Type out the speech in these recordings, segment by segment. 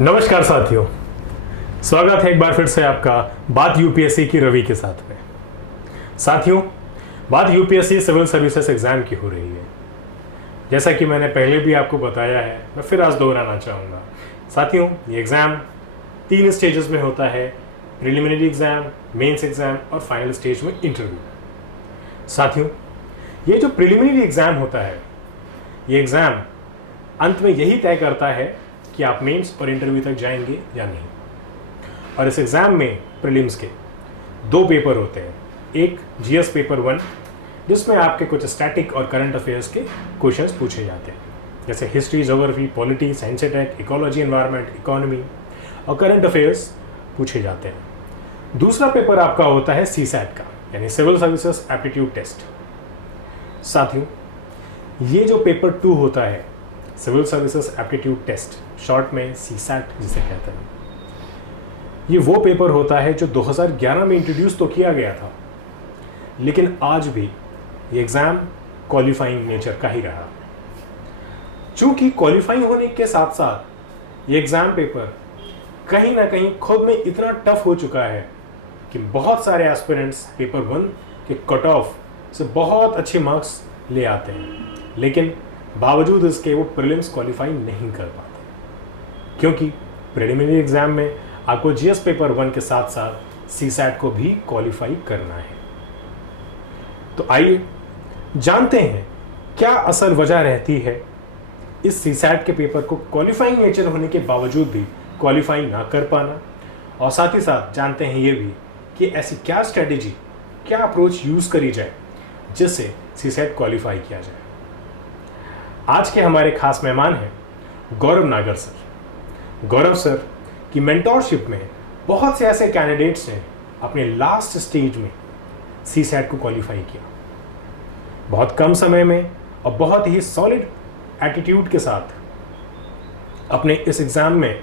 नमस्कार साथियों, स्वागत है एक बार फिर से आपका बात यूपीएससी की रवि के साथ में। साथियों, बात यूपीएससी सिविल सर्विसेज एग्जाम की हो रही है। जैसा कि मैंने पहले भी आपको बताया है, मैं फिर आज दोहराना चाहूँगा। साथियों, ये एग्ज़ाम 3 स्टेजेस में होता है: प्रिलिमिनरी एग्ज़ाम, मेंस एग्ज़ाम और फाइनल स्टेज में इंटरव्यू। साथियों, ये जो प्रिलिमिनरी एग्ज़ाम होता है, ये एग्ज़ाम अंत में यही तय करता है कि आप मेंस और इंटरव्यू तक जाएंगे या नहीं। और इस एग्ज़ाम में प्रीलिम्स के 2 पेपर होते हैं। एक जीएस पेपर 1, जिसमें आपके कुछ स्टैटिक और करंट अफेयर्स के क्वेश्चंस पूछे जाते हैं, जैसे history, geography, polity, science tech, ecology, environment, economy और करंट अफेयर्स पूछे जाते हैं। दूसरा पेपर आपका होता है सीसैट का, यानी सिविल सर्विसेज एप्टीट्यूड टेस्ट। साथियों, ये जो पेपर 2 होता है, civil services aptitude test, short में सीसैट जिसे कहते हैं, ये वो पेपर होता है जो 2011 में इंट्रोड्यूस तो किया गया था, लेकिन आज भी ये एग्ज़ाम क्वालिफाइंग नेचर का ही रहा। चूंकि क्वालिफाइंग होने के साथ साथ ये एग्ज़ाम पेपर कहीं ना कहीं खुद में इतना टफ हो चुका है कि बहुत सारे एस्पिरेंट्स पेपर 1 के कट ऑफ से बहुत अच्छे मार्क्स ले आते हैं, लेकिन बावजूद इसके वो प्रीलिम्स क्वालिफाई नहीं कर पाते, क्योंकि प्रिलिमिनरी एग्ज़ाम में आपको जीएस पेपर 1 के साथ साथ सीसैट को भी क्वालिफाई करना है। तो आइए जानते हैं क्या असल वजह रहती है इस सीसैट के पेपर को क्वालिफाइंग नेचर होने के बावजूद भी क्वालिफाई ना कर पाना, और साथ ही साथ जानते हैं ये भी कि ऐसी क्या स्ट्रेटेजी, क्या अप्रोच यूज़ करी जाए जिससे सीसैट क्वालिफाई किया जाए। आज के हमारे खास मेहमान हैं गौरव नागर सर। गौरव सर की मेंटोरशिप में बहुत से ऐसे कैंडिडेट्स ने अपने लास्ट स्टेज में सीसैट को क्वालिफाई किया। बहुत कम समय में और बहुत ही सॉलिड एटीट्यूड के साथ अपने इस एग्ज़ाम में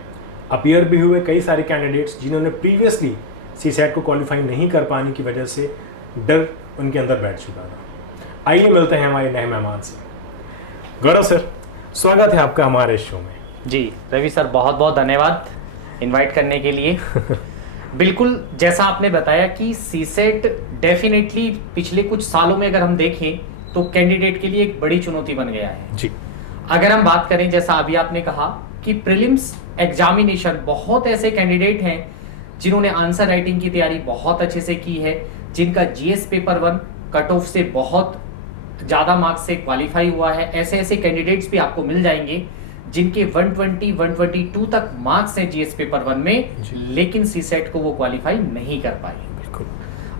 अपीयर भी हुए कई सारे कैंडिडेट्स, जिन्होंने प्रीवियसली सीसैट को क्वालिफाई नहीं कर पाने की वजह से डर उनके अंदर बैठ चुका था। आइए मिलते हैं हमारे नए मेहमान से। गौरव सर, स्वागत है आपका हमारे शो में। जी रवि सर, बहुत बहुत धन्यवाद इनवाइट करने के लिए। बिल्कुल जैसा आपने बताया कि सीसेट डेफिनेटली पिछले कुछ सालों में अगर हम देखें तो कैंडिडेट के लिए एक बड़ी चुनौती बन गया है जी। अगर हम बात करें, जैसा अभी आपने कहा कि प्रीलिम्स एग्जामिनेशन, बहुत ऐसे कैंडिडेट हैं जिन्होंने आंसर राइटिंग की तैयारी बहुत अच्छे से की है, जिनका जीएस पेपर 1 कट ऑफ से बहुत ज़्यादा मार्क्स से क्वालिफाई हुआ है। ऐसे ऐसे कैंडिडेट्स भी आपको मिल जाएंगे जिनके 120, 122 तक मार्क्स हैं जीएस पेपर 1 में, लेकिन सीसेट को वो क्वालिफाई नहीं कर पाए। बिल्कुल।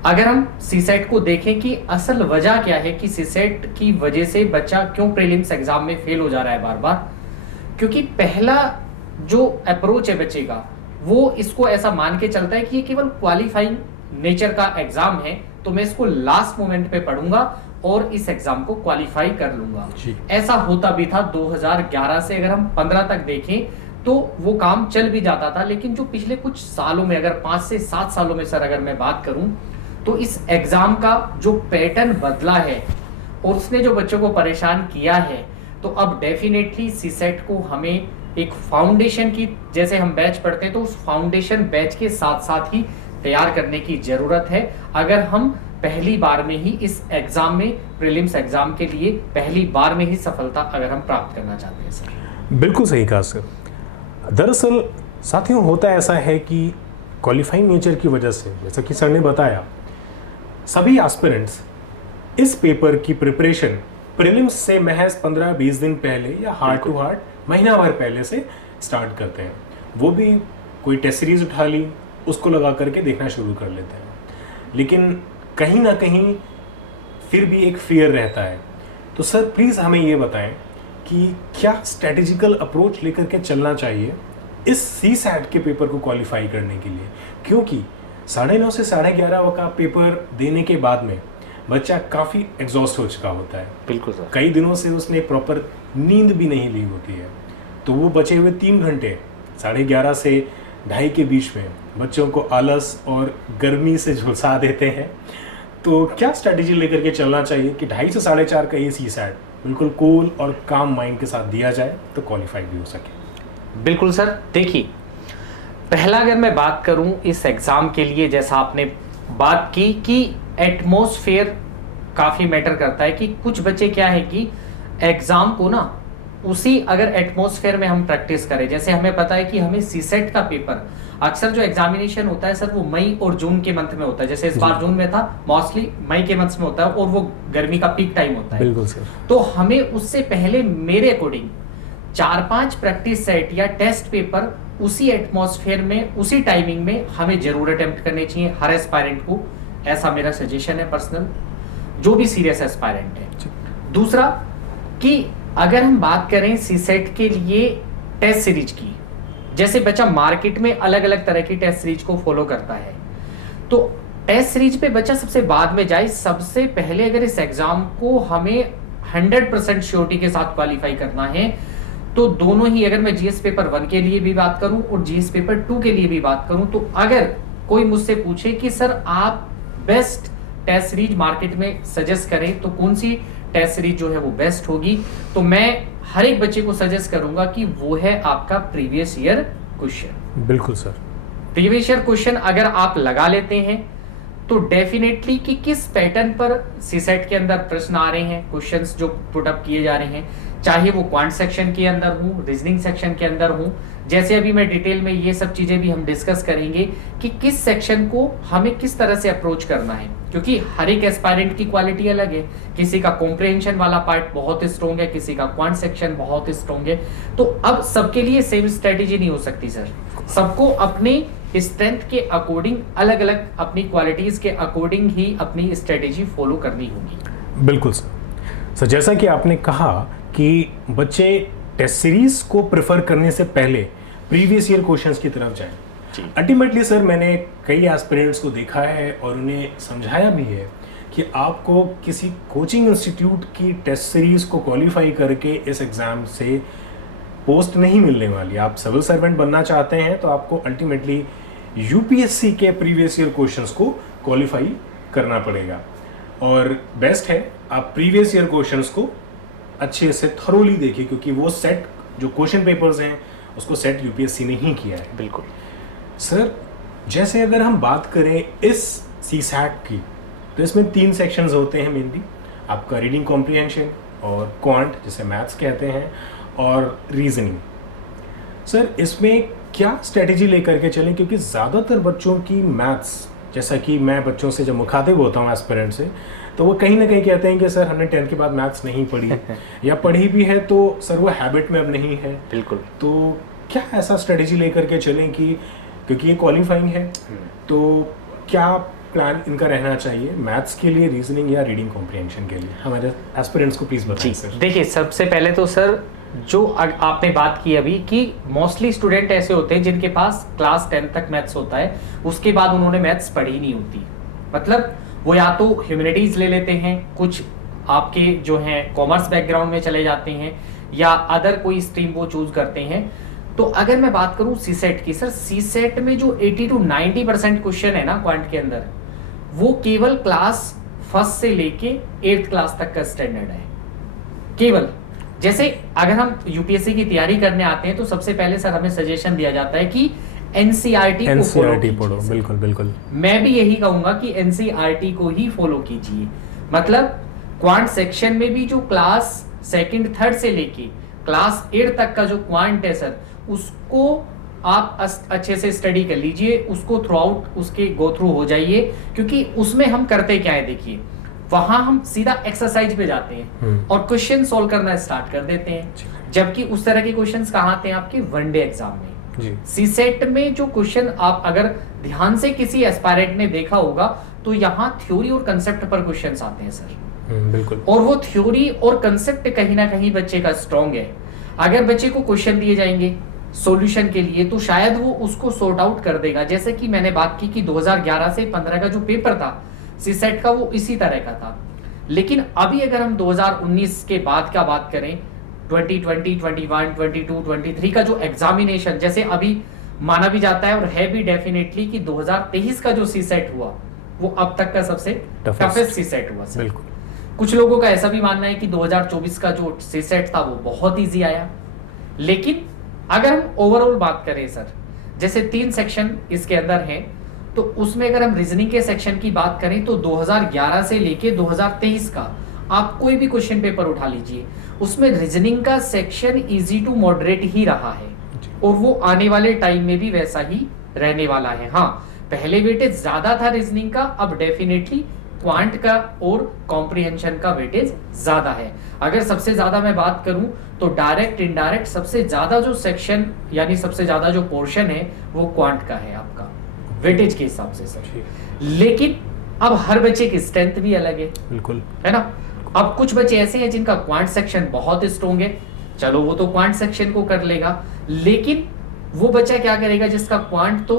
अगर हम सीसेट को देखें कि असल वजह क्या है कि सीसेट की वजह से बच्चा क्यों प्रीलिम्स एग्जाम में फेल हो जा रहा है बार बार, क्योंकि पहला जो अप्रोच है बच्चे का, वो इसको ऐसा मान के चलता है कि ये केवल क्वालिफाइंग नेचर का एग्जाम है, तो मैं इसको लास्ट मोमेंट पे पढ़ूंगा और इस एग्जाम को क्वालिफाई कर लूंगा। ऐसा होता भी था 2011 से अगर हम 15 तक देखें तो वो काम चल भी जाता था, लेकिन जो पिछले कुछ सालों में, अगर 5 से 7 सालों में सर अगर मैं बात करूं, तो इस एग्जाम का जो पैटर्न बदला है और उसने जो बच्चों को परेशान किया है, तो अब डेफिनेटली सीसेट को हमें एक फाउंडेशन की, जैसे हम बैच पढ़ते हैं तो उस फाउंडेशन बैच के साथ साथ ही तैयार करने की जरूरत है, अगर हम पहली बार में ही इस एग्जाम में, प्रीलिम्स एग्जाम के लिए पहली बार में ही सफलता अगर हम प्राप्त करना चाहते हैं सर। बिल्कुल सही कहा सर। दरअसल साथियों, होता ऐसा है कि क्वालिफाइंग नेचर की वजह से, जैसा कि सर ने बताया, सभी एस्पिरेंट्स इस पेपर की प्रिपरेशन प्रीलिम्स से महज 15-20 दिन पहले या हार्ट टू हार्ट महीना भर पहले से स्टार्ट करते हैं। वो भी कोई टेस्ट सीरीज उठा ली, उसको लगा करके देखना शुरू कर लेते हैं, लेकिन कहीं ना कहीं फिर भी एक फियर रहता है। तो सर प्लीज़ हमें ये बताएं कि क्या स्ट्रेटेजिकल अप्रोच लेकर के चलना चाहिए इस सीसैट के पेपर को क्वालिफाई करने के लिए, क्योंकि 9:30 से 11:30 का पेपर देने के बाद में बच्चा काफ़ी एग्जॉस्ट हो चुका होता है। बिल्कुल सर। कई दिनों से उसने प्रॉपर नींद भी नहीं ली होती है, तो वो बचे हुए 3 घंटे 11:30 से 2:30 के बीच में बच्चों को आलस और गर्मी से झुलसा देते हैं। तो क्या स्ट्रेटेजी लेकर के चलना चाहिए कि 2:30 से 4:30 का ये सीसैट बिल्कुल कूल और काम माइंड के साथ दिया जाए तो क्वालिफाई भी हो सके? बिल्कुल सर, देखिए पहला अगर मैं बात करूं इस एग्जाम के लिए, जैसा आपने बात की कि एटमॉस्फेयर काफी मैटर करता है, कि कुछ बच्चे क्या है कि एग्जाम को ना उसी अगर एटमॉस्फेयर में हम प्रैक्टिस करें, जैसे हमें पता है कि हमें सीसेट का पेपर अक्सर जो एग्जामिनेशन होता है सर वो मई और जून के मंथ में होता है, जैसे इस बार जून में था, मोस्टली मई के मंथ में होता है और वो गर्मी का पीक टाइम होता है। बिल्कुल सर। तो हमें उससे पहले मेरे अकॉर्डिंग 4-5 प्रैक्टिस सेट या टेस्ट पेपर उसी एटमॉस्फेयर में उसी टाइमिंग में हमें जरूर अटेम्प्ट करने चाहिए हर एस्पायरेंट को, ऐसा मेरा सजेशन है पर्सनल, जो भी सीरियस एस्पायरेंट है। दूसरा कि अगर हम बात करें सीसेट के लिए टेस्ट सीरीज की, जैसे बच्चा मार्केट में अलग अलग तरह की टेस्ट सीरीज को फॉलो करता है, तो टेस्ट सीरीज पे बच्चा सबसे बाद में जाए, सबसे पहले अगर इस एग्जाम को हमें 100% श्योरिटी के साथ क्वालिफाई करना है, तो दोनों ही, अगर मैं जीएस पेपर 1 के लिए भी बात करूं और जीएस पेपर 2 के लिए भी बात करूं, तो अगर कोई मुझसे पूछे कि सर आप बेस्ट टेस्ट सीरीज मार्केट में सजेस्ट करें तो कौन सी टेस्ट सीरीज जो है वो बेस्ट होगी, तो मैं हर एक बच्चे को सजेस्ट करूंगा कि वो है आपका प्रीवियस ईयर क्वेश्चन। बिल्कुल सर। प्रीवियस ईयर क्वेश्चन अगर आप लगा लेते हैं तो डेफिनेटली कि किस पैटर्न पर सीसेट के अंदर प्रश्न आ रहे हैं, क्वेश्चंस जो पुट अप किए जा रहे हैं, चाहे वो क्वांट सेक्शन के अंदर हो, रीजनिंग सेक्शन के अंदर हो, जैसे अभी मैं डिटेल में ये सब चीजें भी हम डिस्कस करेंगे कि किस सेक्शन को हमें किस तरह से अप्रोच करना है, क्योंकि हर एक एस्पायरेंट की क्वालिटी अलग है, किसी का कॉम्प्रिहेंशन वाला पार्ट बहुत स्ट्रॉन्ग है, किसी का क्वांट सेक्शन बहुत स्ट्रॉन्ग है, तो अब सबके लिए सेम स्ट्रेटेजी नहीं हो सकती सर, सबको अपनी स्ट्रेंथ के अकॉर्डिंग अलग अलग अपनी क्वालिटीज के अकॉर्डिंग ही अपनी स्ट्रेटेजी फॉलो करनी होगी। बिल्कुल सर। सर जैसा कि आपने कहा कि बच्चे टेस्ट सीरीज को प्रेफर करने से पहले प्रीवियस ईयर क्वेश्चंस की तरफ जाएं। अल्टीमेटली सर मैंने कई एस्पिरेंट्स को देखा है और उन्हें समझाया भी है कि आपको किसी कोचिंग इंस्टीट्यूट की टेस्ट सीरीज को क्वालिफाई करके इस एग्ज़ाम से पोस्ट नहीं मिलने वाली। आप सिविल सर्वेंट बनना चाहते हैं तो आपको अल्टीमेटली यूपीएससी के प्रीवियस ईयर क्वेश्चंस को क्वालिफाई करना पड़ेगा, और बेस्ट है आप प्रीवियस ईयर क्वेश्चंस को अच्छे से थरोली देखिए, क्योंकि वो सेट जो क्वेश्चन पेपर्स हैं उसको सेट यूपीएससी ने ही किया है। बिल्कुल सर, जैसे अगर हम बात करें इस सीसैट की, तो इसमें 3 सेक्शंस होते हैं मेनली, आपका रीडिंग कॉम्प्रिहेंशन और क्वांट जिसे मैथ्स कहते हैं और रीजनिंग। सर इसमें क्या स्ट्रेटेजी लेकर के चलें, क्योंकि ज़्यादातर बच्चों की मैथ्स, जैसा कि मैं बच्चों से जब मुखातिब होता हूँ एस्पिरेंट से, तो वो कहीं ना कहीं कहते हैं कि सर हमने 10th के बाद मैथ्स नहीं पढ़ी या पढ़ी भी है तो सर वो हैबिट में अब नहीं है। बिल्कुल। तो क्या ऐसा स्ट्रेटेजी लेकर के चलें कि क्योंकि ये क्वालिफाइंग है, तो क्या प्लान इनका रहना चाहिए मैथ्स के लिए, रीजनिंग या रीडिंग कॉम्प्रिहेंशन के लिए? हमारे एस्पिरेंट्स को प्लीज़ बताइए सर। देखिए सबसे पहले तो सर जो आपने बात की अभी कि मोस्टली स्टूडेंट ऐसे होते हैं जिनके पास क्लास 10 तक मैथ्स होता है, उसके बाद उन्होंने मैथ्स पढ़ी नहीं होती, मतलब वो या तो ह्यूमैनिटीज ले लेते हैं, कुछ आपके जो हैं कॉमर्स बैकग्राउंड में चले जाते हैं, या अदर कोई स्ट्रीम वो चूज करते हैं। तो अगर मैं बात करूं सीसेट की, सर सीसेट में जो 80 to 90% क्वेश्चन है ना क्वांट के अंदर, वो केवल क्लास 1st से लेके 8th क्लास तक का स्टैंडर्ड है केवल। जैसे अगर हम यूपीएससी की तैयारी करने आते हैं तो सबसे पहले सर हमें सजेशन दिया जाता है कि एनसीईआरटी को पढ़ो। बिल्कुल बिल्कुल, मैं भी यही कहूंगा कि एनसीईआरटी को ही फॉलो कीजिए। मतलब क्वांट सेक्शन में भी जो क्लास 2nd 3rd से लेके क्लास 8 तक का जो क्वांट है सर, उसको आप अच्छे से स्टडी कर लीजिए, उसको थ्रू आउट उसके गो थ्रू हो जाइए, क्योंकि उसमें हम करते क्या है, देखिए वहां हम सीधा एक्सरसाइज पे जाते हैं और क्वेश्चन सॉल्व करना स्टार्ट कर देते हैं, जबकि उस तरह के क्वेश्चंस कहाँ आते हैं आपके वनडे एग्जाम में। सीसेट में जो क्वेश्चन आप अगर ध्यान से किसी एस्पायरेंट ने देखा होगा तो यहाँ थ्योरी और कंसेप्ट पर क्वेश्चंस आते हैं सर। बिल्कुल। और वो थ्योरी और कंसेप्ट कहीं ना कहीं बच्चे का स्ट्रॉन्ग है। अगर बच्चे को क्वेश्चन दिए जाएंगे सॉल्यूशन के लिए तो शायद वो उसको सॉर्ट आउट कर देगा। जैसे कि मैंने बात की कि 2011 से 15 का जो पेपर था सीसेट का, वो इसी तरह का था। लेकिन अभी अगर हम 2019 के बाद का बात करें, 2020, 21, 22, 23 का जो एग्जामिनेशन, जैसे अभी माना भी जाता है और है भी डेफिनेटली कि 2023 का जो सीसेट हुआ वो अब तक का सबसे टफेस्ट सीसेट हुआ सर। बिल्कुल। कुछ लोगों का ऐसा भी मानना है कि 2024 का जो सीसेट था वो बहुत इजी आया। लेकिन अगर हम ओवरऑल बात करें सर, जैसे 3 सेक्शन इसके अंदर है, तो उसमें अगर हम रीजनिंग के सेक्शन की बात करें तो 2011 से लेके 2023 का आप कोई भी क्वेश्चन पेपर उठा लीजिए, उसमें रीजनिंग का सेक्शन इजी टू मॉडरेट ही रहा है और वो आने वाले टाइम में भी वैसा ही रहने वाला है। हाँ, पहले वेटेज ज्यादा था रीजनिंग का, अब डेफिनेटली क्वांट का और कॉम्प्रिहेंशन का वेटेज ज्यादा है। अगर सबसे ज्यादा मैं बात करूं तो डायरेक्ट इनडायरेक्ट सबसे ज्यादा जो सेक्शन यानी सबसे ज्यादा जो पोर्शन है वो क्वांट का है आपका वेटेज के हिसाब से सर। लेकिन अब हर बच्चे की स्ट्रेंथ भी अलग है, बिल्कुल, है ना। अब कुछ बच्चे ऐसे हैं जिनका क्वांट सेक्शन बहुत स्ट्रॉन्ग है, चलो वो तो क्वांट सेक्शन को कर लेगा, लेकिन वो बच्चा क्या करेगा जिसका क्वांट तो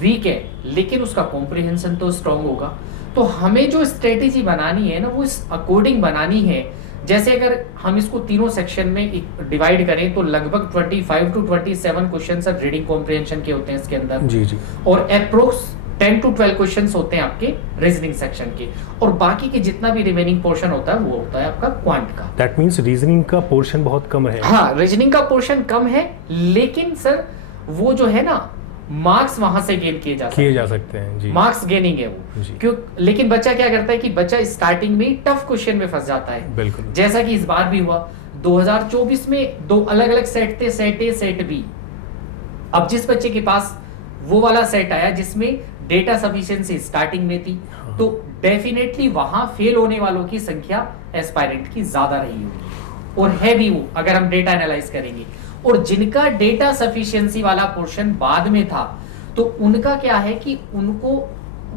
वीक है लेकिन उसका कॉम्प्रिहेंशन तो स्ट्रॉन्ग होगा। तो हमें जो स्ट्रेटेजी बनानी है ना वो इस अकॉर्डिंग बनानी है। जैसे अगर हम इसको तीनों सेक्शन में डिवाइड करें तो लगभग 25 to 27 question sir reading comprehension के होते हैं इसके अंदर जी जी, और अप्रोक्स 10 टू 12 क्वेश्चंस होते हैं आपके रीजनिंग सेक्शन के, और बाकी के जितना भी रिमेनिंग पोर्शन होता है वो होता है आपका क्वांट का। दैट मींस रीजनिंग का पोर्शन बहुत कम है। हाँ, रीजनिंग का पोर्शन कम है, लेकिन सर वो जो है ना मार्क्स वहां से गेन किए जा सकते हैं जी, मार्क्स गेनिंग है वो जी। क्यों। लेकिन बच्चा क्या करता है कि बच्चा स्टार्टिंग में ही टफ क्वेश्चन में फंस जाता है, बिल्कुल, जैसा कि इस बार भी हुआ। 2024 में 2 अलग अलग सेट थे, सेट ए सेट बी। अब जिस बच्चे के पास वो वाला सेट आया जिसमें डेटा सफिशिएंसी स्टार्टिंग में थी, तो डेफिनेटली वहां फेल होने वालों की संख्या एस्पायरेंट की ज्यादा रही होगी, और है भी वो अगर हम डेटा एनालाइज करेंगे। और जिनका डेटा सफिशिएंसी वाला पोर्शन बाद में था, तो उनका क्या है कि उनको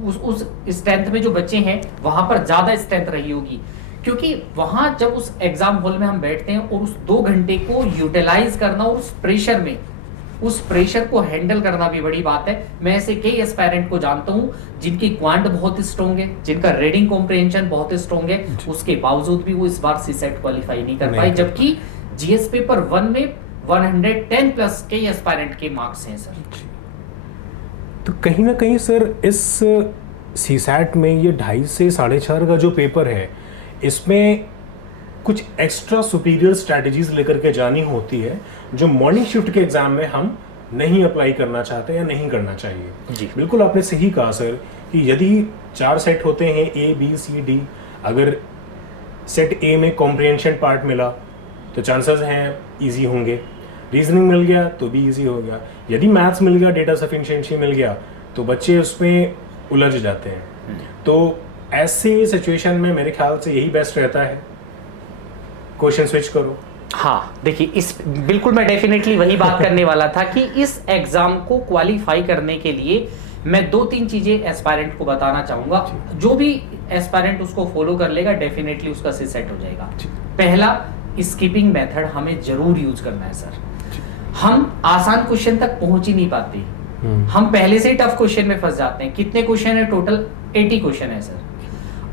उस स्ट्रेंथ में जो बच्चे हैं वहां पर ज्यादा स्ट्रेंथ रही होगी, क्योंकि वहां जब उस एग्जाम हॉल में हम बैठते हैं और उस 2 घंटे को यूटिलाइज करना और उस प्रेशर को हैंडल करना भी बड़ी बात है। मैं ऐसे कई एस्पायरेंट को जानता हूं जिनकी क्वांट बहुत स्ट्रॉन्ग है, जिनका रीडिंग कॉम्प्रिहेंशन बहुत स्ट्रॉन्ग है, उसके बावजूद भी वो इस बार सीसेट क्वालिफाई नहीं कर पाए, जबकि जीएस पेपर 1 में 110 प्लस कई एस्पायरेंट के मार्क्स हैं सर। तो कहीं ना कहीं सर इस सीसैट में ये 2.5 से 4.5 का जो पेपर है, इसमें कुछ एक्स्ट्रा सुपीरियर स्ट्रैटेजीज लेकर के जानी होती है जो मॉर्निंग शिफ्ट के एग्जाम में हम नहीं अप्लाई करना चाहते या नहीं करना चाहिए। जी बिल्कुल, आपने सही कहा सर कि यदि 4 सेट होते हैं ए बी सी डी, अगर सेट ए में कॉम्प्रिहेंशन पार्ट मिला तो चांसेस हैं इजी होंगे, रीजनिंग मिल गया तो भी इजी हो गया, यदि मैथ्स मिल गया, डेटा सफिशिएंसी मिल गया तो बच्चे उसमें उलझ जाते हैं। तो ऐसे सिचुएशन में मेरे ख्याल से यही बेस्ट रहता है, क्वेश्चन स्विच करो। हाँ, देखिए इस बिल्कुल मैं डेफिनेटली वही बात करने वाला था कि इस एग्जाम को क्वालिफाई करने के लिए मैं 2-3 चीजें एस्पायरेंट को बताना चाहूंगा। जो भी एस्पायरेंट उसको फॉलो कर लेगा डेफिनेटली उसका सी सेट हो जाएगा। पहला, स्किपिंग मेथड हमें जरूर यूज करना है सर। हम आसान क्वेश्चन तक पहुंच ही नहीं पाते, हम पहले से ही टफ क्वेश्चन में फंस जाते हैं। कितने क्वेश्चन है टोटल? 80 क्वेश्चन है सर।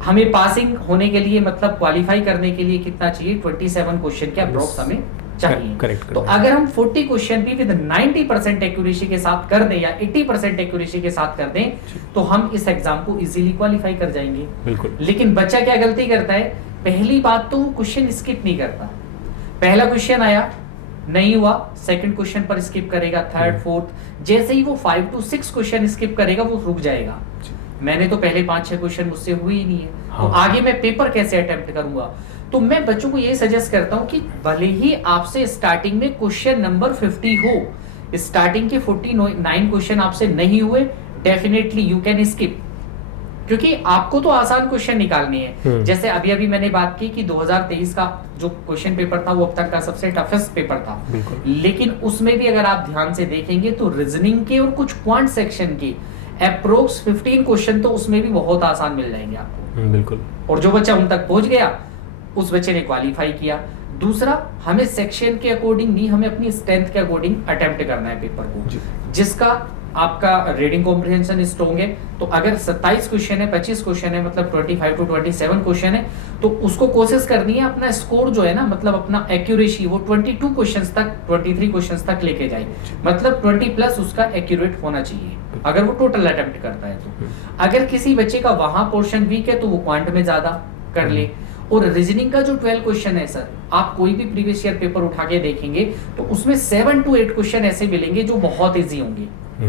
हमें पासिंग होने के लिए मतलब क्वालिफाई करने के लिए कितना चाहिए? 27 क्वेश्चन के अप्रोक्स हमें चाहिए। करेक्ट। तो अगर हम 40 क्वेश्चन भी विद 90% एक्यूरेसी के साथ कर दें या 80% एक्यूरेसी के साथ कर दें तो हम इस एग्जाम को इजीली क्वालिफाई कर जाएंगे। बिल्कुल। लेकिन बच्चा क्या गलती करता है? पहली बात तो वो क्वेश्चन स्किप नहीं करता। पहला क्वेश्चन आया, नहीं हुआ, सेकंड क्वेश्चन पर स्किप करेगा, थर्ड, फोर्थ, जैसे ही वो 5 to 6 क्वेश्चन स्किप करेगा वो रुक जाएगा। मैंने तो पहले 5-6 क्वेश्चन मुझसे हुए ही नहीं है, तो आगे मैं पेपर कैसे अटेम्प्ट करूंगा? तो मैं बच्चों को ये सजेस्ट करता हूं कि भले ही आपसे स्टार्टिंग में क्वेश्चन नंबर 50 हो, स्टार्टिंग के 49 क्वेश्चन आपसे नहीं हुए, डेफिनेटली यू कैन स्किप, क्योंकि आपको तो आसान क्वेश्चन निकालने हैं। जैसे अभी अभी मैंने बात की कि 2023 का जो क्वेश्चन पेपर था वो अब तक का सबसे टफेस्ट पेपर था, लेकिन उसमें भी अगर आप ध्यान से देखेंगे तो रीजनिंग के और कुछ क्वांट सेक्शन के अप्रोक्स 15 क्वेश्चन तो उसमें भी बहुत आसान मिल जाएंगे आपको। बिल्कुल। और जो बच्चा उन तक पहुंच गया उस बच्चे ने क्वालिफाई किया। दूसरा, हमें सेक्शन के अकॉर्डिंग नहीं, हमें अपनी स्ट्रेंथ के अकॉर्डिंग अटेम्प्ट करना है पेपर को। जिसका आपका रीडिंग कॉम्प्रिहेंशन स्ट्रॉन्ग है, तो अगर 27 क्वेश्चन है, 25 क्वेश्चन है, मतलब 25 to 27 क्वेश्चन है, तो उसको कोशिश करनी है अपना स्कोर जो है ना, मतलब अपना एक्यूरेसी वो 22 क्वेश्चंस तक, 23 क्वेश्चंस तक लेके जाए, मतलब 20 प्लस उसका एक्यूरेट होना चाहिए अगर वो टोटल अटेम्प्ट करता है। तो अगर किसी बच्चे का वहां पोर्शन वीक है तो वो क्वांट में ज्यादा कर ले। और रीजनिंग का जो 12 क्वेश्चन है सर, आप कोई भी प्रीवियस ईयर पेपर उठा के देखेंगे तो उसमें 7 to 8 क्वेश्चन ऐसे मिलेंगे जो बहुत इजी होंगे,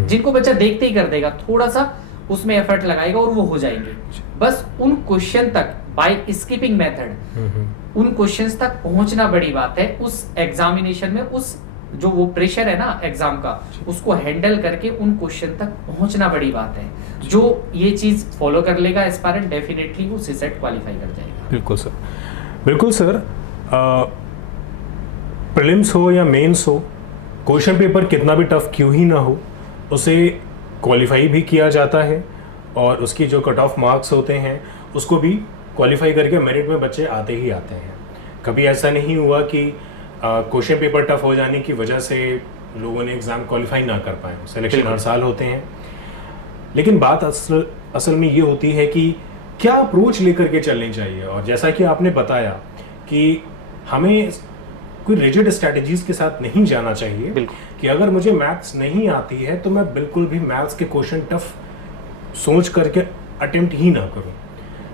जिनको बच्चा देखते ही कर देगा, थोड़ा सा उसमें एफर्ट लगाएगा और वो हो जाएंगे। बस उन क्वेश्चन तक बाय स्किपिंग मेथड उन क्वेश्चंस तक पहुंचना बड़ी बात है। उस एग्जामिनेशन में उस जो वो प्रेशर है ना एग्जाम का, उसको हैंडल करके उन क्वेश्चन तक पहुंचना बड़ी बात है। जो ये चीज फॉलो कर लेगा एस्पायरेंट, डेफिनेटली वो सीसेट क्वालिफाई कर जाएगा। बिल्कुल सर, बिल्कुल सर। प्रीलिम्स हो या मेंस हो, क्वेश्चन पेपर कितना भी टफ क्यों ही ना हो, उसे क्वालिफाई भी किया जाता है और उसकी जो कट ऑफ मार्क्स होते हैं उसको भी क्वालिफाई करके मेरिट में बच्चे आते ही आते हैं। कभी ऐसा नहीं हुआ कि क्वेश्चन पेपर टफ हो जाने की वजह से लोगों ने एग्ज़ाम क्वालिफाई ना कर पाए। सिलेक्शन हर साल होते हैं, लेकिन बात असल में ये होती है कि क्या अप्रोच लेकर के चलनी चाहिए। और जैसा कि आपने बताया कि हमें कोई रिजिड स्ट्रैटेजीज के साथ नहीं जाना चाहिए कि अगर मुझे मैथ्स नहीं आती है तो मैं बिल्कुल भी मैथ्स के क्वेश्चन टफ सोच करके अटेम्प्ट ही ना करूं।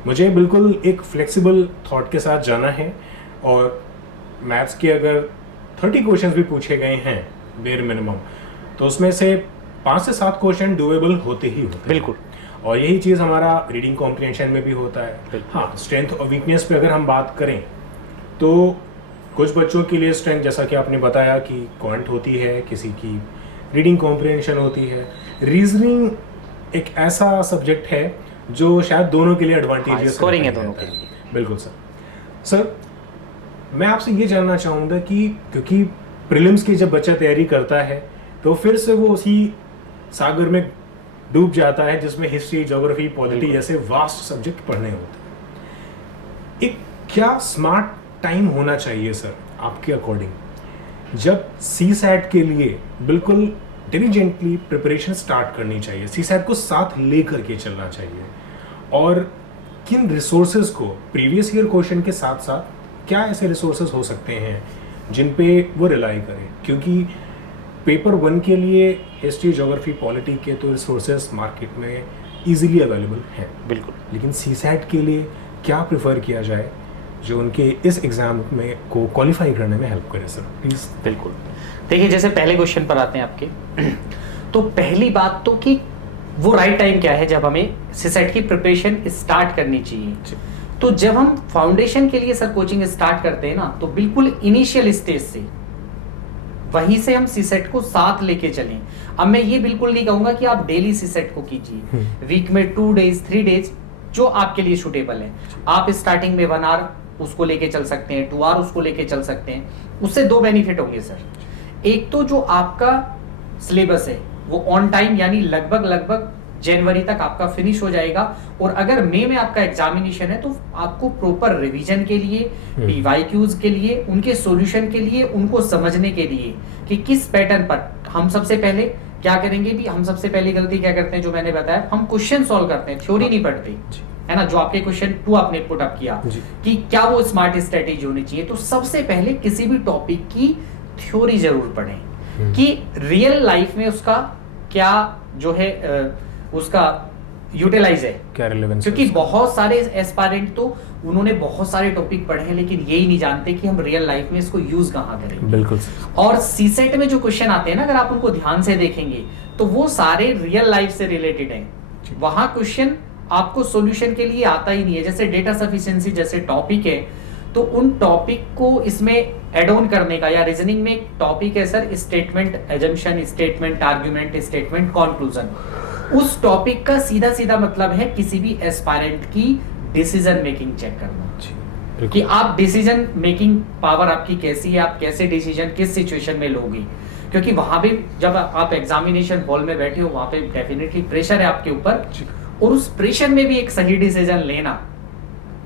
मुझे बिल्कुल एक फ्लेक्सिबल थॉट के साथ जाना है और मैथ्स के अगर 30 क्वेश्चंस भी पूछे गए हैं बेयर मिनिमम, तो उसमें से 5 से 7 क्वेश्चन डूएबल होते ही होते हैं। बिल्कुल। और यही चीज़ हमारा रीडिंग कॉम्प्रिहेंशन में भी होता है। हाँ, स्ट्रेंथ और वीकनेस पे अगर हम बात करें तो कुछ बच्चों के लिए स्ट्रेंथ, जैसा कि आपने बताया कि क्वांट होती है, किसी की रीडिंग कॉम्प्रिहेंशन होती है। रीजनिंग एक ऐसा सब्जेक्ट है जो शायद दोनों के लिए एडवांटेजेस स्कोरिंग है दोनों के लिए। बिल्कुल सर। सर, मैं आपसे ये जानना चाहूँगा कि क्योंकि प्रीलिम्स की जब बच्चा तैयारी करता है तो फिर से वो उसी सागर में डूब जाता है जिसमें हिस्ट्री, ज्योग्राफी, पॉलिटी जैसे वास्ट सब्जेक्ट पढ़ने होते हैं। एक क्या स्मार्ट टाइम होना चाहिए सर आपके अकॉर्डिंग, जब सीसैट के लिए बिल्कुल डिलीजेंटली प्रिपरेशन स्टार्ट करनी चाहिए, सीसैट को साथ लेकर के चलना चाहिए, और किन रिसोर्सेज को प्रीवियस ईयर क्वेश्चन के साथ साथ क्या ऐसे रिसोर्सेज हो सकते हैं जिन पे वो रिलाई करें? क्योंकि पेपर 1 के लिए हिस्ट्री, ज्योग्राफी, पॉलिटी के तो रिसोर्सेज मार्केट में इजीली अवेलेबल हैं, बिल्कुल, लेकिन सीसैट के लिए क्या प्रेफर किया जाए जो उनके इस एग्जाम में को क्वालिफाई करने में हेल्प करे सर, प्लीज? बिल्कुल। देखिए, जैसे पहले क्वेश्चन पर आते हैं आपके, तो पहली बात तो कि वो राइट टाइम क्या है जब हमें सीसेट की प्रिपरेशन स्टार्ट करनी चाहिए। तो जब हम फाउंडेशन के लिए सर कोचिंग स्टार्ट करते हैं ना, तो बिल्कुल इनिशियल स्टेज से वहीं से हम सीसेट को साथ लेके चलें। अब मैं ये बिल्कुल नहीं कहूंगा कि आप डेली सीसेट को कीजिए, वीक में 2 डेज 3 डेज जो आपके लिए सुटेबल है। आप स्टार्टिंग में 1 आवर उसको लेके चल सकते हैं, 2 आवर उसको लेके चल सकते हैं। उससे 2 बेनिफिट होंगे सर। एक तो जो आपका सिलेबस है वो ऑन टाइम, यानी लगभग जनवरी तक आपका फिनिश हो जाएगा। और अगर मई में आपका एग्जामिनेशन है तो आपको प्रॉपर रिवीजन के लिए, पीवाईक्यूज के लिए, उनके सॉल्यूशन के लिए, उनको समझने के लिए कि किस पैटर्न पर हम सबसे पहले क्या करेंगे। भी हम सबसे पहली गलती क्या करते हैं, जो मैंने बताया, हम क्वेश्चन सॉल्व करते हैं, थ्योरी नहीं पढ़ते, है ना। जो आपके क्वेश्चन 2 आपने पुट अप किया कि क्या वो स्मार्ट स्ट्रेटेजी होनी चाहिए, तो सबसे पहले किसी भी टॉपिक की थ्योरी जरूर पढ़ें कि रियल लाइफ में उसका क्या जो है उसका यूटिलाइज है, क्या रिलेवेंस। क्योंकि बहुत सारे एस्पायरेंट तो उन्होंने बहुत सारे टॉपिक पढ़े हैं लेकिन यही नहीं जानते कि हम रियल लाइफ में इसको यूज कहाँ करेंगे। बिल्कुल। और सीसेट में जो क्वेश्चन आते हैं ना, अगर आप उनको ध्यान से देखेंगे तो वो सारे रियल लाइफ से रिलेटेड हैं। वहां क्वेश्चन आपको सॉल्यूशन के लिए आता ही नहीं है। जैसे डेटा सफिशिएंसी जैसे टॉपिक है, तो उन टॉपिक को इसमें एड ऑन करने का, या रीजनिंग में एक टॉपिक है sir statement assumption, statement argument, statement conclusion. उस टॉपिक का सीधा सीधा मतलब है किसी भी एस्पायरेंट की डिसीजन मेकिंग चेक करना, कि आप डिसीजन मेकिंग पावर आपकी कैसी है, आप कैसे डिसीजन किस सिचुएशन में लोगे। क्योंकि वहां भी जब आप एग्जामिनेशन हॉल में बैठे हो, वहां पे डेफिनेटली प्रेशर है आपके ऊपर, और उस प्रेशर में भी एक सही डिसीजन लेना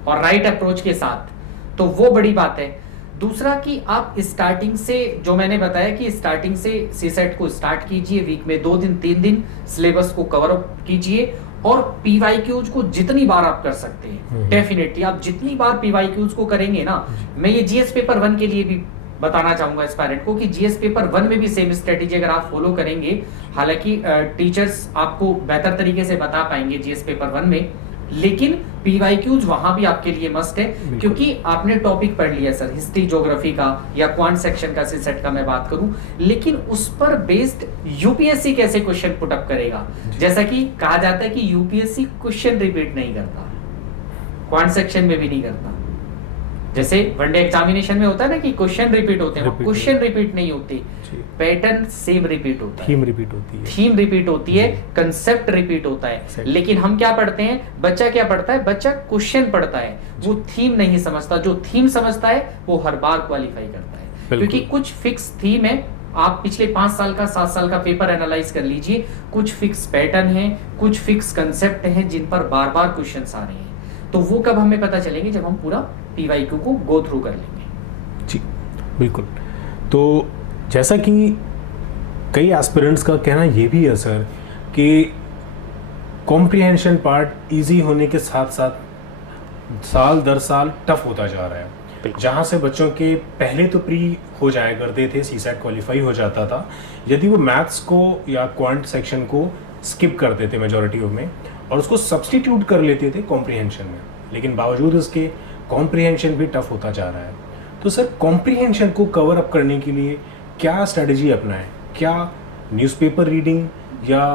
और राइट अप्रोच के साथ, तो वो बड़ी बात है। दूसरा कि आप स्टार्टिंग से, जो मैंने बताया कि स्टार्टिंग से सीसेट को स्टार्ट कीजिए, वीक में 2 दिन 3 दिन सिलेबस को कवर अप कीजिए, और पीवाईक्यूज को जितनी बार आप कर सकते हैं, डेफिनेटली आप जितनी बार पीवाईक्यूज को करेंगे ना। मैं ये जीएस पेपर 1 के लिए भी बताना चाहूंगा एस्पायरेंट को कि जीएस पेपर 1 में भी सेम स्ट्रेटेजी अगर आप फॉलो करेंगे, हालांकि टीचर्स आपको बेहतर तरीके से बता पाएंगे जीएस पेपर 1 में, लेकिन पीवाईक्यूज वहां भी आपके लिए मस्ट है, क्योंकि आपने टॉपिक पढ़ लिया सर हिस्ट्री ज्योग्राफी का या क्वांट सेक्शन का सीसेट का मैं बात करूं, लेकिन उस पर बेस्ड यूपीएससी कैसे क्वेश्चन पुट अप करेगा। जैसा कि कहा जाता है कि यूपीएससी क्वेश्चन रिपीट नहीं करता, क्वांट सेक्शन में भी नहीं करता। जैसे वनडे एग्जामिनेशन में होता है ना कि क्वेश्चन रिपीट होते हैं, क्वेश्चन रिपीट नहीं होते, पैटर्न सेम रिपीट होता है, थीम रिपीट होती है, थीम रिपीट होती है, कंसेप्ट रिपीट होता है। लेकिन हम क्या पढ़ते हैं, बच्चा क्या पढ़ता है, बच्चा क्वेश्चन पढ़ता है, वो थीम नहीं समझता। जो थीम समझता है वो हर बार क्वालिफाई करता है, क्योंकि कुछ फिक्स थीम है। आप पिछले 5 साल का 7 साल का पेपर एनालाइज कर लीजिए, कुछ फिक्स पैटर्न है, कुछ फिक्स कंसेप्ट हैं जिन पर बार बार क्वेश्चन आ रहे हैं। तो वो कब हमें पता चलेंगे, जब हम पूरा पीवाईक्यू को गो थ्रू कर लेंगे। जी बिल्कुल। तो जैसा कि कई एस्पिरेंट्स का कहना ये भी है सर कि कॉम्प्रिहेंशन पार्ट इजी होने के साथ साथ साल दर साल टफ होता जा रहा है। जहाँ से बच्चों के पहले तो प्री हो जाया करते थे, सीसेट क्वालिफाई हो जाता था यदि वो मैथ्स को या क्वांट सेक्शन को स्किप करते थे मेजॉरिटी में और उसको सब्स्टिट्यूट कर लेते थे कॉम्प्रिहेंशन में, लेकिन बावजूद इसके कॉम्प्रिहेंशन भी टफ होता जा रहा है। तो सर कॉम्प्रिहेंशन को कवर अप करने के लिए क्या स्ट्रेटजी अपनाएं? क्या न्यूज़पेपर रीडिंग या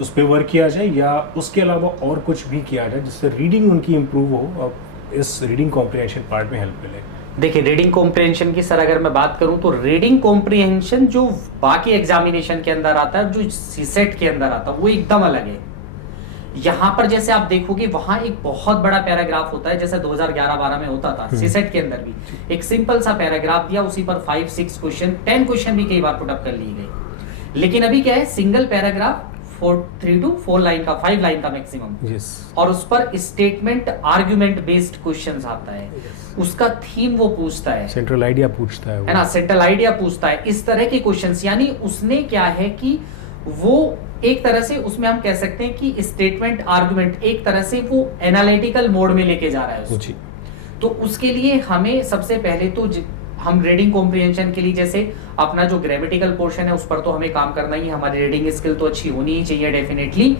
उस पर वर्क किया जाए या उसके अलावा और कुछ भी किया जाए जिससे रीडिंग उनकी इम्प्रूव हो और इस रीडिंग कॉम्प्रिहेंशन पार्ट में हेल्प मिले? देखिए रीडिंग कॉम्प्रिहेंशन की सर अगर मैं बात करूं तो रीडिंग कॉम्प्रिहेंशन जो बाकी एग्जामिनेशन के अंदर आता है, जो सीसेट के अंदर आता है, वो एकदम अलग है। यहाँ पर जैसे आप देखोगे वहां एक बहुत बड़ा पैराग्राफ होता है, जैसे 2011-12 में होता था सीसेट के अंदर भी एक सिंपल सा पैराग्राफ दिया, उसी पर 5-6 क्वेश्चन 10 क्वेश्चन भी कई बार पुट अप कर लिए गए। लेकिन अभी क्या है, सिंगल पैराग्राफ 3 to 4 लाइन का, 5 लाइन का मैक्सिमम, और उस पर स्टेटमेंट आर्गुमेंट बेस्ड क्वेश्चंस आता है। उसका थीम वो पूछता है, सेंट्रल आइडिया पूछता है ना, सेंट्रल आइडिया पूछता है, इस तरह के क्वेश्चंस। यानी उसने क्या है कि वो एक तरह से उसमें हम कह सकते हैं कि स्टेटमेंट आर्गुमेंट एक तरह से वो एनालिटिकल मोड में लेके जा रहा है उसको। तो उसके लिए हमें सबसे पहले तो हम रीडिंग कॉम्प्रिहेंशन के लिए जैसे अपना जो ग्रामेटिकल पोर्शन है उस पर तो हमें काम करना ही, हमारी रीडिंग स्किल तो अच्छी होनी ही चाहिए डेफिनेटली।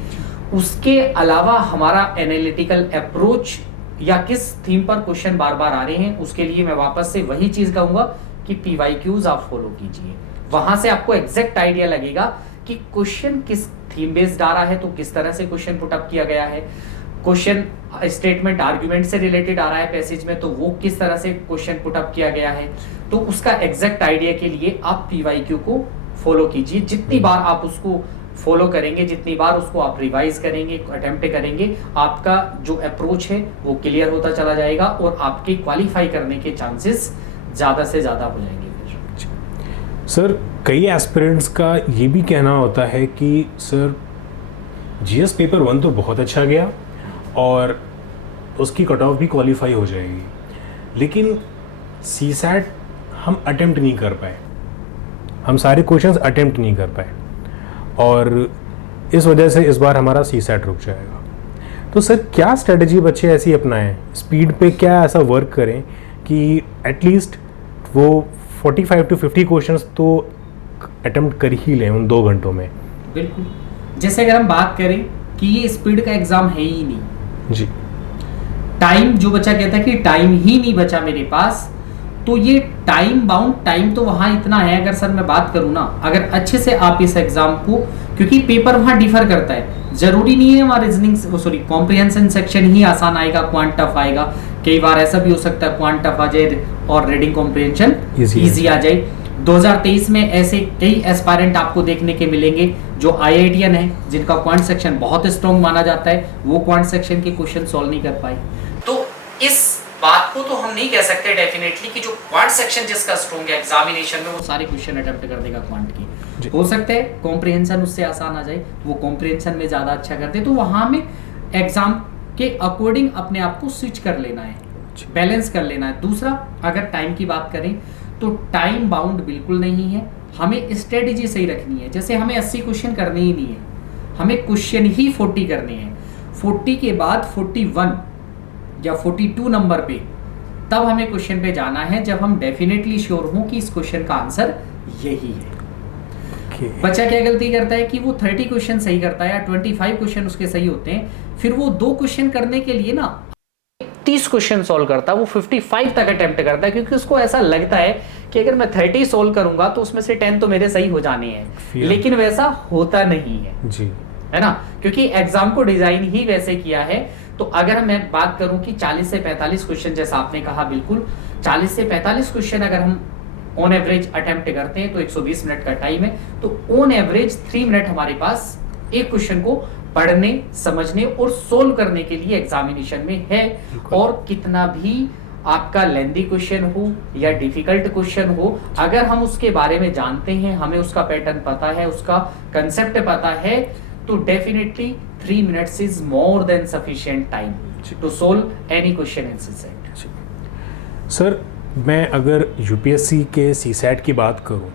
उसके अलावा हमारा एनालिटिकल अप्रोच या किस थीम पर क्वेश्चन बार बार आ रहे हैं, उसके लिए मैं वापस से वही चीज कहूंगा कि पीवाईक्यूज आप फॉलो कीजिए। वहां से आपको एग्जैक्ट आइडिया लगेगा कि क्वेश्चन किस थीम बेस्ड आ रहा है, तो किस तरह से क्वेश्चन पुट अप किया गया है। क्वेश्चन स्टेटमेंट आर्गुमेंट से रिलेटेड आ रहा है पैसेज में, तो वो किस तरह से क्वेश्चन पुट अप किया गया है। तो उसका एग्जैक्ट आइडिया के लिए आप पीवाईक्यू को फॉलो कीजिए। जितनी बार आप उसको फॉलो करेंगे, जितनी बार उसको आप रिवाइज करेंगे, अटेम्प्ट करेंगे, आपका जो अप्रोच है वो क्लियर होता चला जाएगा और आपके क्वालिफाई करने के चांसेस ज्यादा से ज्यादा हो जाएंगे। सर कई एस्पिरेंट्स का ये भी कहना होता है कि सर जीएस पेपर 1 तो बहुत अच्छा गया और उसकी कट ऑफ भी क्वालिफाई हो जाएगी, लेकिन सीसैट हम अटेम्प्ट नहीं कर पाए, हम सारे क्वेश्चंस अटेम्प्ट नहीं कर पाए और इस वजह से इस बार हमारा सीसैट रुक जाएगा। तो सर क्या स्ट्रेटजी बच्चे ऐसी अपनाएं, स्पीड पे क्या ऐसा वर्क करें कि एटलीस्ट वो 45 to 50 क्वेश्चंस तो अटेम्प्ट कर ही लें उन 2 घंटों में? बिल्कुल, जैसे अगर हम बात करें कि ये स्पीड का एग्जाम है ही नहीं जी, टाइम जो बच्चा कहता है कि टाइम ही नहीं बचा मेरे पास, तो ये टाइम बाउंड टाइम तो वहां इतना है। अगर सर मैं बात करूं ना, अगर अच्छे से आप इस एग्जाम को, क्योंकि पेपर वहां डिफर करता है, जरूरी नहीं है हमारा रीजनिंग कॉम्प्रिहेंशन सेक्शन ही आसान आएगा, क्वांट टफ आएगा। कई बार ऐसा भी हो सकता है क्वांट टफ आ जाए और रीडिंग कॉम्प्रिहेंशन इजी आ जाए। 2023 में ऐसे कई एस्पायरेंट आपको देखने के मिलेंगे जो आईआईटीएन है, जिनका क्वांट सेक्शन बहुत स्ट्रॉन्ग माना जाता है, वो क्वांट सेक्शन के क्वेश्चन सॉल्व नहीं कर पाए। तो इस बात को तो हम नहीं कह सकते डेफिनेटली कि जो क्वांट सेक्शन जिसका स्ट्रॉन्ग है एग्जामिनेशन में वो सारे क्वेश्चन अटेम्प्ट कर देगा क्वांट की। हो सकता है कॉम्प्रिहेंशन उससे आसान आ जाए, वो कॉम्प्रिहेंशन में ज्यादा अच्छा करते, तो वहां में एग्जाम के अकॉर्डिंग अपने आप को स्विच कर लेना है, बैलेंस कर लेना है। दूसरा, अगर टाइम की बात करें तो टाइम बाउंड बिल्कुल नहीं है, हमें स्ट्रेटेजी सही रखनी है। जैसे हमें 80 क्वेश्चन करने ही नहीं है, हमें क्वेश्चन ही 40 करने हैं। 40 के बाद 41 या 42 नंबर पे तब हमें क्वेश्चन पे जाना है, जब हम डेफिनेटली श्योर हों कि इस क्वेश्चन का आंसर यही है। ओके। बच्चा क्या गलती करता है कि वो 30 क्वेश्चन सही करता है या 25 क्वेश्चन उसके सही होते हैं, फिर वो 2 क्वेश्चन करने के लिए ना 30 क्वेश्चन सॉल्व करता है, वो 55 तक अटेम्प्ट करता है, क्योंकि उसको ऐसा लगता है कि अगर मैं 30 सॉल्व करूंगा तो उसमें से 10 तो मेरे सही हो जाने हैं, लेकिन वैसा होता नहीं है जी, है ना, क्योंकि एग्जाम को डिजाइन ही वैसे किया है। तो अगर मैं बात करूं कि 40 से 45 क्वेश्चन, जैसा आपने कहा, बिल्कुल 40 से 45 क्वेश्चन अगर हम ऑन एवरेज अटेम्प्ट करते हैं तो 120 मिनट का टाइम है, तो ऑन एवरेज 3 मिनट हमारे पास एक क्वेश्चन को पढ़ने, समझने और सोल्व करने के लिए एग्जामिनेशन में है। और कितना भी आपका लेंदी क्वेश्चन हो या डिफिकल्ट क्वेश्चन हो, अगर हम उसके बारे में जानते हैं, हमें उसका पैटर्न पता है, उसका कंसेप्ट पता है, तो definitely 3 minutes is more than sufficient time to solve any question in CSAT. Sir मैं अगर यूपीएससी के सीसैट की बात करूं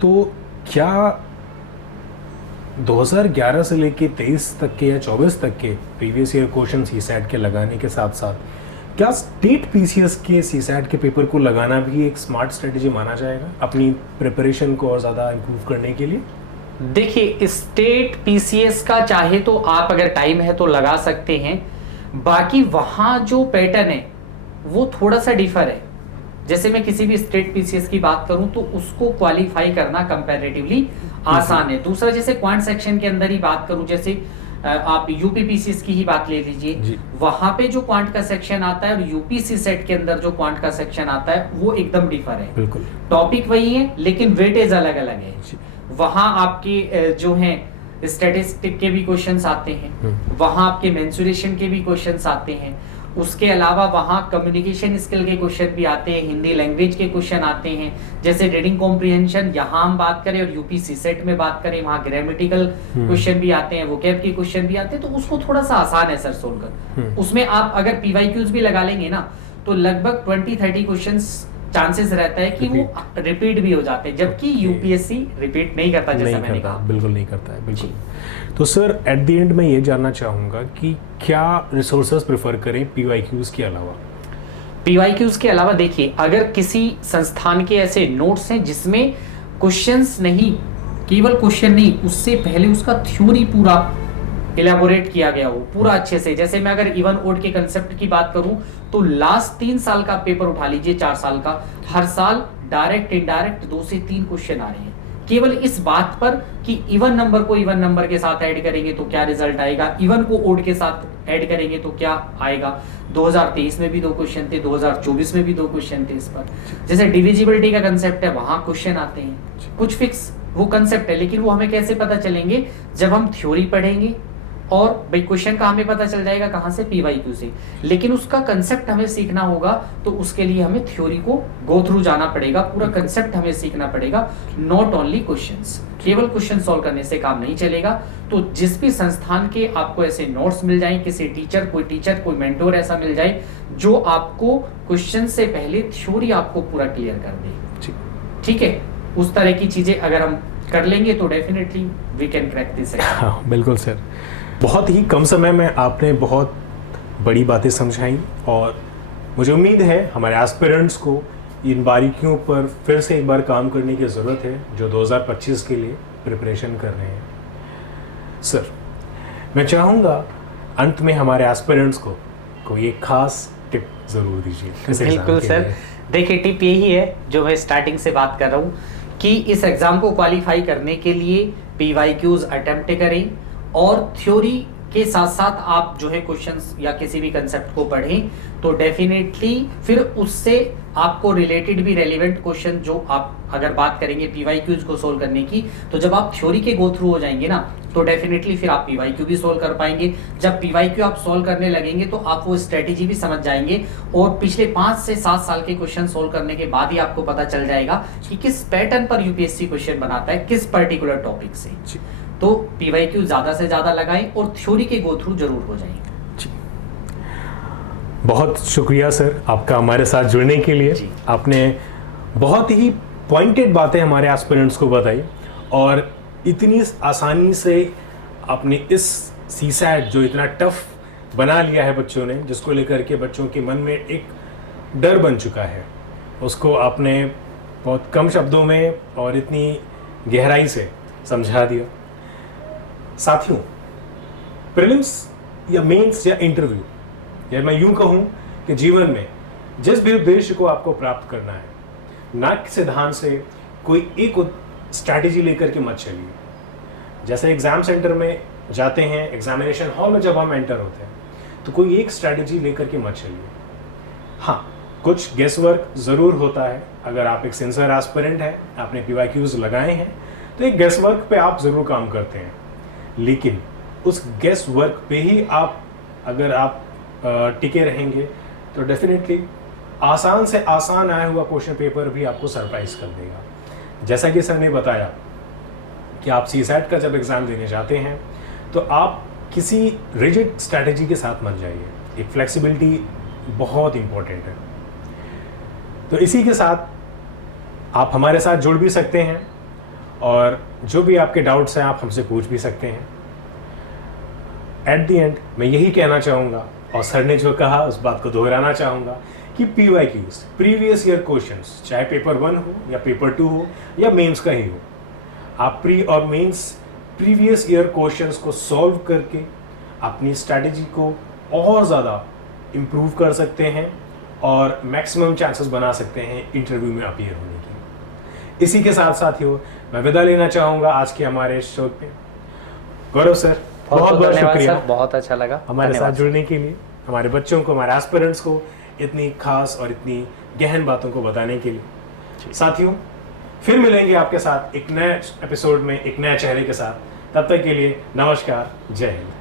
तो क्या 2011 से लेके 23 तक के या 24 तक के प्रीवियस ईयर क्वेश्चन सीसैट के लगाने के साथ साथ क्या स्टेट पीसीएस के सीसैट के पेपर को लगाना भी एक स्मार्ट स्ट्रेटेजी माना जाएगा अपनी प्रिपरेशन को और ज़्यादा इम्प्रूव करने के लिए? देखिए, स्टेट पीसीएस का चाहे तो आप अगर टाइम है तो लगा सकते हैं, बाकी वहां जो पैटर्न है वो थोड़ा सा डिफर है। जैसे मैं किसी भी स्टेट पीसीएस की बात करूं तो उसको क्वालिफाई करना कंपैरेटिवली आसान है। दूसरा, जैसे क्वांट सेक्शन के अंदर ही बात करूं, जैसे आप यूपी पीसीएस की ही बात ले लीजिए, वहां पे जो क्वांट का सेक्शन आता है और यूपीसी सेट के अंदर जो क्वांट का सेक्शन आता है वो एकदम डिफर है। बिल्कुल, टॉपिक वही है लेकिन वेटेज अलग अलग है। वहां आपके जो हैं स्टैटिस्टिक के भी क्वेश्चंस आते हैं, वहां आपके मेंसुरेशन के भी क्वेश्चंस आते हैं, उसके अलावा वहां कम्युनिकेशन स्किल के क्वेश्चन भी आते हैं, हिंदी लैंग्वेज के क्वेश्चन आते हैं, जैसे रीडिंग कॉम्प्रिहेंशन यहाँ हम बात करें और यूपीसी सेट में बात करें, वहां ग्रामेटिकल क्वेश्चन भी आते हैं, वोकैब के क्वेश्चन भी आते हैं, तो उसको थोड़ा सा आसान है सर सोल्व कर। उसमें आप अगर पीवाईक्यूज भी लगा लेंगे ना तो लगभग 20-30 क्वेश्चंस चांसेस रहता है कि वो रिपीट भी हो जाते हैं, जबकि यूपीएससी रिपीट नहीं करता, जैसा मैंने कहा। बिल्कुल नहीं करता है, बिल्कुल। तो सर एट द एंड मैं ये जानना चाहूँगा कि क्या रिसोर्सेज प्रेफर करें पीवाईक्यूज के अलावा? पीवाईक्यूज के अलावा देखिए, अगर किसी संस्थान के ऐसे नोट्स हैं जिसमें क्वेश्चंस नहीं, केवल क्वेश्चन नहीं, उससे पहले उसका थ्योरी पूरा इलेबोरेट किया गया हो पूरा अच्छे से। जैसे मैं अगर इवन ओड के कंसेप्ट की बात करूं तो लास्ट 3 साल का पेपर उठा लीजिए, 4 साल का, हर साल डायरेक्ट इनडायरेक्ट 2 से 3 क्वेश्चन आ रहे हैं, केवल इस बात पर कि इवन नंबर को इवन नंबर के साथ ऐड करेंगे तो क्या रिजल्ट आएगा, इवन को ओड के साथ ऐड करेंगे तो क्या आएगा। 2023 में भी 2 क्वेश्चन थे, 2024 में भी 2 क्वेश्चन थे इस पर। जैसे डिविजिबिलिटी का कंसेप्ट है, वहां क्वेश्चन आते हैं, कुछ फिक्स वो कंसेप्ट है, लेकिन वो हमें कैसे पता चलेंगे, जब हम थ्योरी पढ़ेंगे और भाई क्वेश्चन का हमें पता चल जाएगा कहां से, पीवाईक्यू से, लेकिन उसका कंसेप्ट हमें सीखना होगा तो उसके लिए हमें थ्योरी को गो थ्रू जाना पड़ेगा, पूरा कंसेप्ट हमें सीखना पड़ेगा, नॉट ओनली क्वेश्चंस। केवल क्वेश्चन सॉल्व करने से काम नहीं चलेगा। तो जिस भी संस्थान के आपको ऐसे नोट्स मिल जाए, किसी टीचर कोई मेंटोर ऐसा मिल जाए जो आपको क्वेश्चन से पहले थ्योरी आपको पूरा क्लियर कर दे, ठीक है, उस तरह की चीजें अगर हम कर लेंगे तो definitely we can crack this. बिल्कुल सर, बहुत ही कम समय में आपने बहुत बड़ी बातें समझाई और मुझे उम्मीद है हमारे एस्पिरेंट्स को इन बारीकियों पर फिर से एक बार काम करने की ज़रूरत है जो 2025 के लिए प्रिपरेशन कर रहे हैं। सर मैं चाहूँगा अंत में हमारे एस्पिरेंट्स को कोई एक खास टिप ज़रूर दीजिए। बिल्कुल सर, देखिए टिप यही है जो मैं स्टार्टिंग से बात कर रहा हूँ कि इस एग्ज़ाम को क्वालिफाई करने के लिए पीवाईक्यूज अटेम्प्ट करें और थ्योरी के साथ साथ आप जो है क्वेश्चंस या किसी भी कंसेप्ट को पढ़ें तो डेफिनेटली फिर उससे आपको रिलेटेड भी रेलिवेंट क्वेश्चन जो आप अगर बात करेंगे पीवाईक्यूज को सोल्व करने की, तो जब आप थ्योरी के गो थ्रू हो जाएंगे ना तो डेफिनेटली फिर आप पीवाईक्यू भी सोल्व कर पाएंगे। जब पीवाईक्यू आप सोल्व करने लगेंगे तो आप वो स्ट्रेटेजी भी समझ जाएंगे और पिछले 5 से 7 साल के क्वेश्चन सोल्व करने के बाद ही आपको पता चल जाएगा कि किस पैटर्न पर यूपीएससी क्वेश्चन बनाता है, किस पर्टिकुलर टॉपिक से। तो पीवाईक्यू ज्यादा से ज्यादा लगाएं और थ्योरी के गो थ्रू जरूर हो जाएंगे। बहुत शुक्रिया सर आपका हमारे साथ जुड़ने के लिए। आपने बहुत ही पॉइंटेड बातें हमारे एस्पिरेंट्स को बताई और इतनी आसानी से आपने इस सीसैट जो इतना टफ बना लिया है बच्चों ने, जिसको लेकर के बच्चों के मन में एक डर बन चुका है, उसको आपने बहुत कम शब्दों में और इतनी गहराई से समझा दिया। साथियों, प्रीलिम्स या मेंस या इंटरव्यू, या मैं यूं कहूं कि जीवन में जिस भी उद्देश्य को आपको प्राप्त करना है, ना किसी ध्यान से कोई एक स्ट्रैटेजी लेकर के मत चलिए। जैसे एग्जाम सेंटर में जाते हैं, एग्जामिनेशन हॉल में जब हम एंटर होते हैं, तो कोई एक स्ट्रैटेजी लेकर के मत चलिए। हाँ, कुछ गेस वर्क ज़रूर होता है। अगर आप एक सिंसियर एस्पिरेंट हैं, आपने PYQs लगाए हैं, तो एक गेस वर्क पे आप ज़रूर काम करते हैं, लेकिन उस गेस वर्क पे ही अगर आप टिके रहेंगे तो डेफिनेटली आसान से आसान आया हुआ क्वेश्चन पेपर भी आपको सरप्राइज कर देगा। जैसा कि सर ने बताया कि आप CSAT का जब एग्ज़ाम देने जाते हैं तो आप किसी रिजिड स्ट्रैटेजी के साथ मत जाइए। एक फ्लेक्सिबिलिटी बहुत इंपॉर्टेंट है। तो इसी के साथ आप हमारे साथ जुड़ भी सकते हैं और जो भी आपके डाउट्स हैं आप हमसे पूछ भी सकते हैं। एट द एंड मैं यही कहना चाहूँगा, और सर ने जो कहा उस बात को दोहराना चाहूँगा कि PYQs, प्रीवियस ईयर क्वेश्चंस, चाहे पेपर 1 हो या पेपर 2 हो या मेंस का ही हो, आप प्री और मेंस प्रीवियस ईयर क्वेश्चंस को सॉल्व करके अपनी स्ट्रैटेजी को और ज़्यादा इम्प्रूव कर सकते हैं और मैक्सिमम चांसेस बना सकते हैं इंटरव्यू में अपीयर होने की। इसी के साथ साथियों, मैं विदा लेना चाहूँगा आज के हमारे शो पे। गौरव सर, बहुत बहुत शुक्रिया सर, बहुत अच्छा लगा हमारे साथ जुड़ने के लिए, हमारे बच्चों को, हमारे एस्पिरेंट्स को इतनी खास और इतनी गहन बातों को बताने के लिए। साथियों, फिर मिलेंगे आपके साथ एक नए एपिसोड में एक नए चेहरे के साथ। तब तक के लिए नमस्कार, जय हिंद।